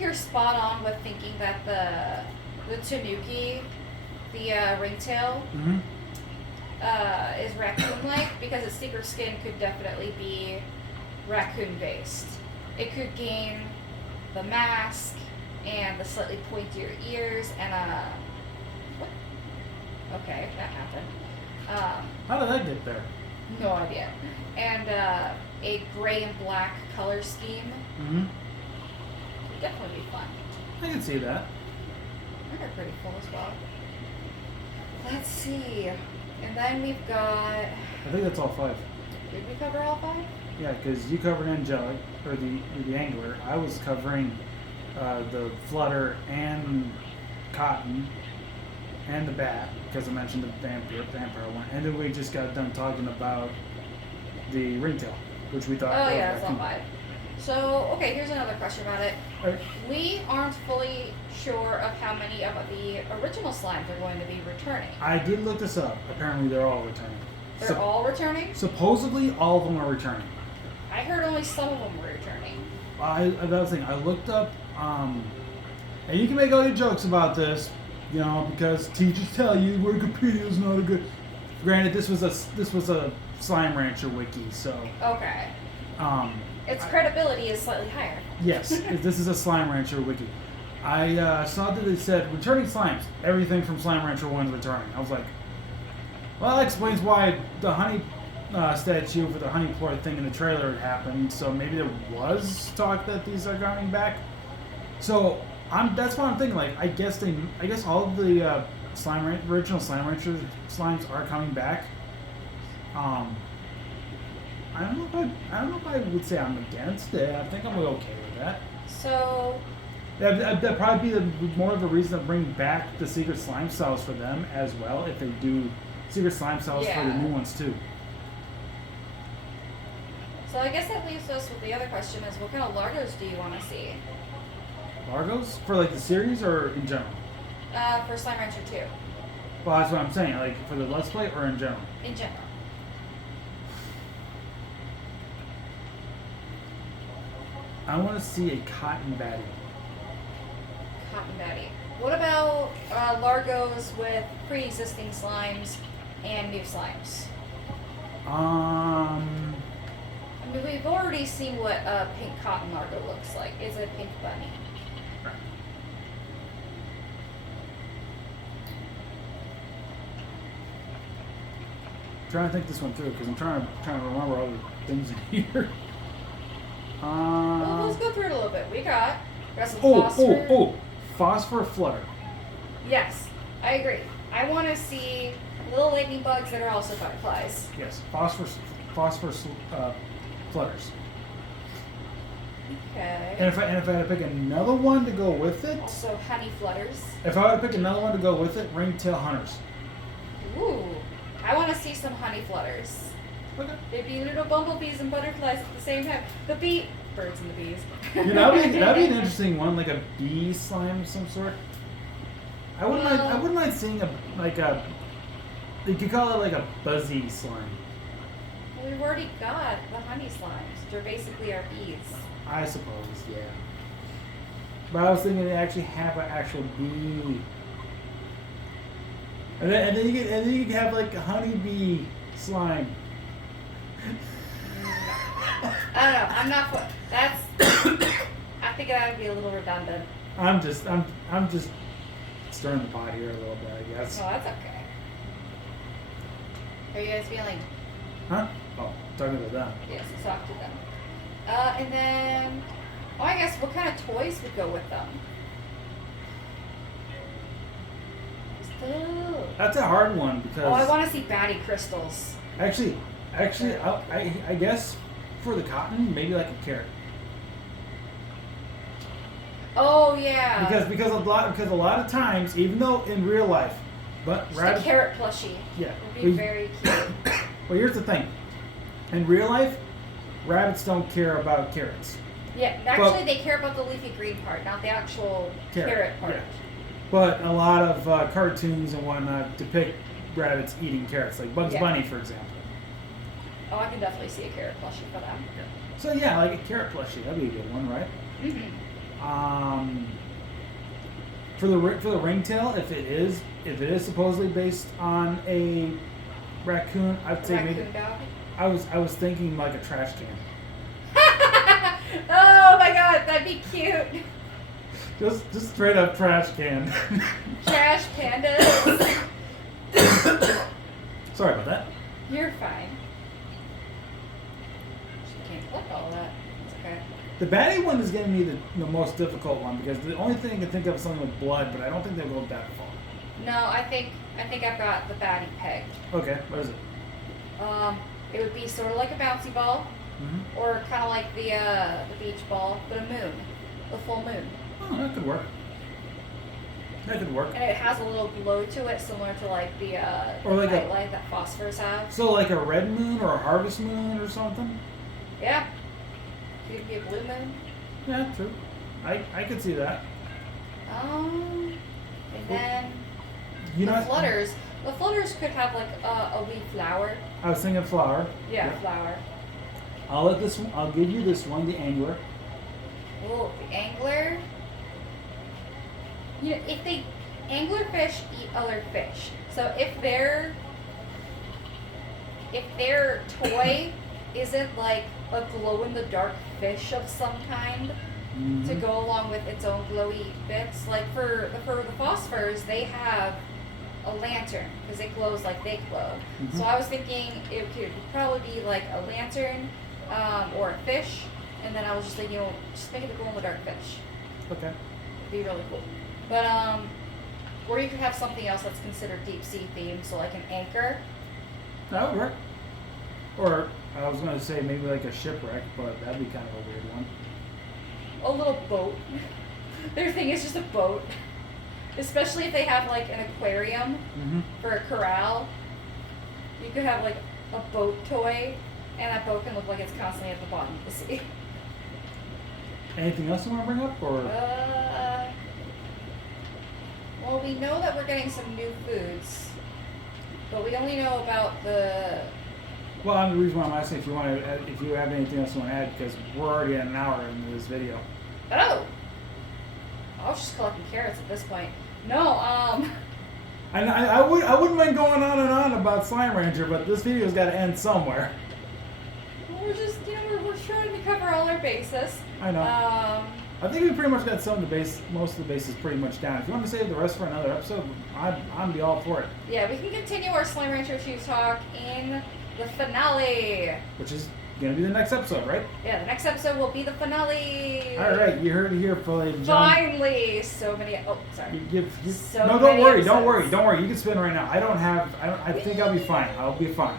you're spot on with thinking that the tanuki, the ringtail, is raccoon-like because its thicker skin could definitely be raccoon-based. It could gain the mask and the slightly pointier ears and what? Okay, that happened. How did that get there? No idea. And a gray and black color scheme. Mm-hmm. Would definitely be fun. I can see that. They're pretty cool as well. Let's see. And then we've got. I think that's all 5. Did we cover all 5? Yeah, because you covered angelic or the angler. I was covering the flutter and cotton and the bat because I mentioned the vampire one, and then we just got done talking about the ringtail, which we thought. Oh was yeah, that's all raccoon. 5. So okay, here's another question about it. All right. We aren't fully sure of how many of the original slimes are going to be returning. I did look this up. Apparently, they're all returning. They're all returning? Supposedly, all of them are returning. I heard only some of them were returning. That's the thing. I looked up, and you can make all your jokes about this, because teachers tell you Wikipedia is not a good. Granted, this was a Slime Rancher wiki, so. Okay. Its credibility is slightly higher. Yes, this is a Slime Rancher wiki. I saw that they said returning slimes. Everything from Slime Rancher 1 is returning. I was like, well, that explains why the honey statue for the honey ploy thing in the trailer had happened. So maybe there was talk that these are coming back. So that's why I'm thinking. Like, I guess all of the original Slime Rancher slimes are coming back. I don't know if I would say I'm against it. I think I'm okay with that. So That'd probably be more of a reason to bring back the secret slime cells for them as well, if they do secret slime cells for the new ones too. So I guess that leaves us with the other question: is what kind of Largos do you want to see? Largos for like the series or in general? For Slime Rancher 2. Well, that's what I'm saying. Like for the Let's Play or in general? In general. I want to see a cotton batty. Cotton Batty. What about Largos with pre-existing slimes and new slimes? I mean, we've already seen what a pink cotton Largo looks like. It's a pink bunny. Right. Trying to think this one through because I'm trying to remember all the things in here. Well, let's go through it a little bit. We got some phosphor. Phosphor flutter. Yes, I agree. I want to see little lightning bugs that are also butterflies. Yes, phosphor flutters. Okay. And if I had to pick another one to go with it, Also, honey flutters. if I were to pick another one to go with it, ringtail hunters. Ooh, I want to see some honey flutters. Okay. They'd be little bumblebees and butterflies at the same time. Birds and the bees. Yeah, that'd be an interesting one, like a bee slime of some sort. I wouldn't mind seeing you could call it like a buzzy slime. Well, we've already got the honey slimes. They're basically our bees. I suppose, yeah. But I was thinking they actually have an actual bee. And then you could have like a honeybee slime. I don't know. I'm not. That's. I think that would be a little redundant. I'm just stirring the pot here a little bit, I guess. Oh, that's okay. How are you guys feeling? Huh? Oh, talking about that. Yes, let's talk to them. And then, I guess what kind of toys would go with them? Still. That's a hard one because. Oh, I want to see batty crystals. Actually, I guess for the cotton, maybe like a carrot. Oh yeah. Because a lot of times, even though in real life, but Just a carrot plushie. Yeah. Would be very cute. Well, here's the thing. In real life, rabbits don't care about carrots. Yeah, actually, they care about the leafy green part, not the actual carrot part. Yeah. But a lot of cartoons and whatnot depict rabbits eating carrots, like Bugs Bunny, for example. Oh, I can definitely see a carrot plushie for them. So yeah, like a carrot plushie, that'd be a good one, right? Mm-hmm. For the ringtail, if it is supposedly based on a raccoon, I'd say maybe. Dog? I was thinking like a trash can. Oh my god, that'd be cute. Just straight up trash can. Trash pandas. Sorry about that. You're fine. She can't click all of that. It's okay. The batty one is going to be the most difficult one because the only thing I can think of is something with blood, but I don't think they'll go that far. No, I think I've got the batty pegged. Okay, what is it? It would be sort of like a bouncy ball, or kind of like the beach ball, but a moon, the full moon. Oh, that could work. That could work. And it has a little glow to it, similar to like the Or like a- light that phosphors have. So like a red moon or a harvest moon or something? Yeah. Could be a blue moon. Yeah, true. I could see that. And then You the know, flutters. The flutters could have like a wee flower. I was thinking flower. Yeah, flower. I'll give you this one, the angler. Oh, the angler. You know, anglerfish eat other fish. So if their toy isn't like a glow in the dark fish of some kind, to go along with its own glowy bits. Like for the phosphors, they have a lantern because it glows like they glow. So I was thinking it could probably be like a lantern or a fish, and then I was just thinking, just make it a glow in the dark fish. Okay. It'd be really cool. But or you could have something else that's considered deep sea themed, so like an anchor. That would work. Or I was going to say maybe like a shipwreck, but that'd be kind of a weird one. A little boat. Their thing is just a boat. Especially if they have like an aquarium for a corral. You could have like a boat toy, and that boat can look like it's constantly at the bottom of the sea. Anything else you want to bring up? Or Well, we know that we're getting some new foods, but we only know about the. Well, the reason why I'm asking if you want to, if you have anything else you want to add, because we're already at an hour into this video. Oh. I was just collecting carrots at this point. No, And I wouldn't mind going on and on about Slime Rancher, but this video's got to end somewhere. We're just, we're trying to cover all our bases. I know. I think we pretty much got most of the bases pretty much down. If you want to save the rest for another episode, I'm be all for it. Yeah, we can continue our Slime Rancher Shoes talk in the finale. Which is going to be the next episode, right? Yeah, the next episode will be the finale. All right, you heard it here, ladies and gentlemen. Finally, so many. Oh, sorry. No, don't worry. You can spin right now. I think I'll be fine. I'll be fine.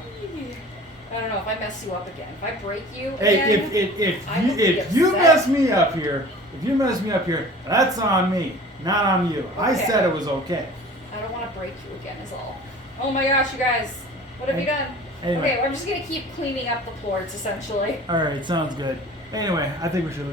I don't know if I mess you up again. If I break you Hey, again, if you mess me up here, that's on me, not on you. I Okay. said it was okay. I don't want to break you again is all. Oh my gosh, you guys. What have you done? Anyway. Okay, well, I'm just going to keep cleaning up the floors, essentially. All right, sounds good. Anyway, I think we should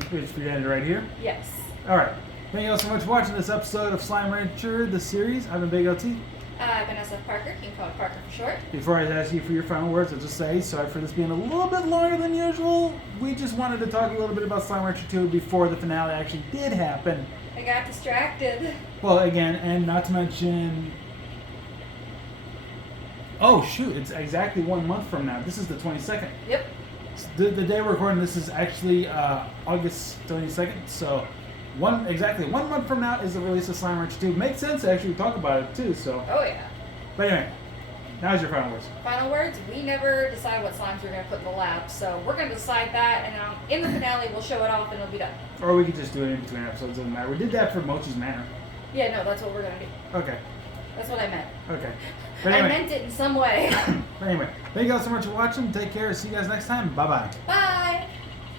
end it right here. Yes. All right. Thank you all so much for watching this episode of Slime Rancher, the series. I've been Big LT. I've been SFParker. You can call it Parker for short. Before I ask you for your final words, I'll just say sorry for this being a little bit longer than usual. We just wanted to talk a little bit about Slime Rancher 2 before the finale actually did happen. I got distracted. Well, again, and not to mention... Oh, shoot, it's exactly 1 month from now. This is the 22nd. Yep. The day we're recording this is actually August 22nd, so exactly 1 month from now is the release of Slime Rancher 2. Makes sense to actually talk about it, too, so... Oh, yeah. But anyway, now's your final words. Final words, we never decided what slimes we're going to put in the lab, so we're going to decide that, and in the finale, we'll show it off, and it'll be done. Or we could just do it in between episodes, doesn't matter. We did that for Mochi's Manor. Yeah, no, that's what we're going to do. Okay. That's what I meant. Okay. But anyway, I meant it in some way. But anyway, thank you guys so much for watching. Take care. See you guys next time. Bye-bye. Bye!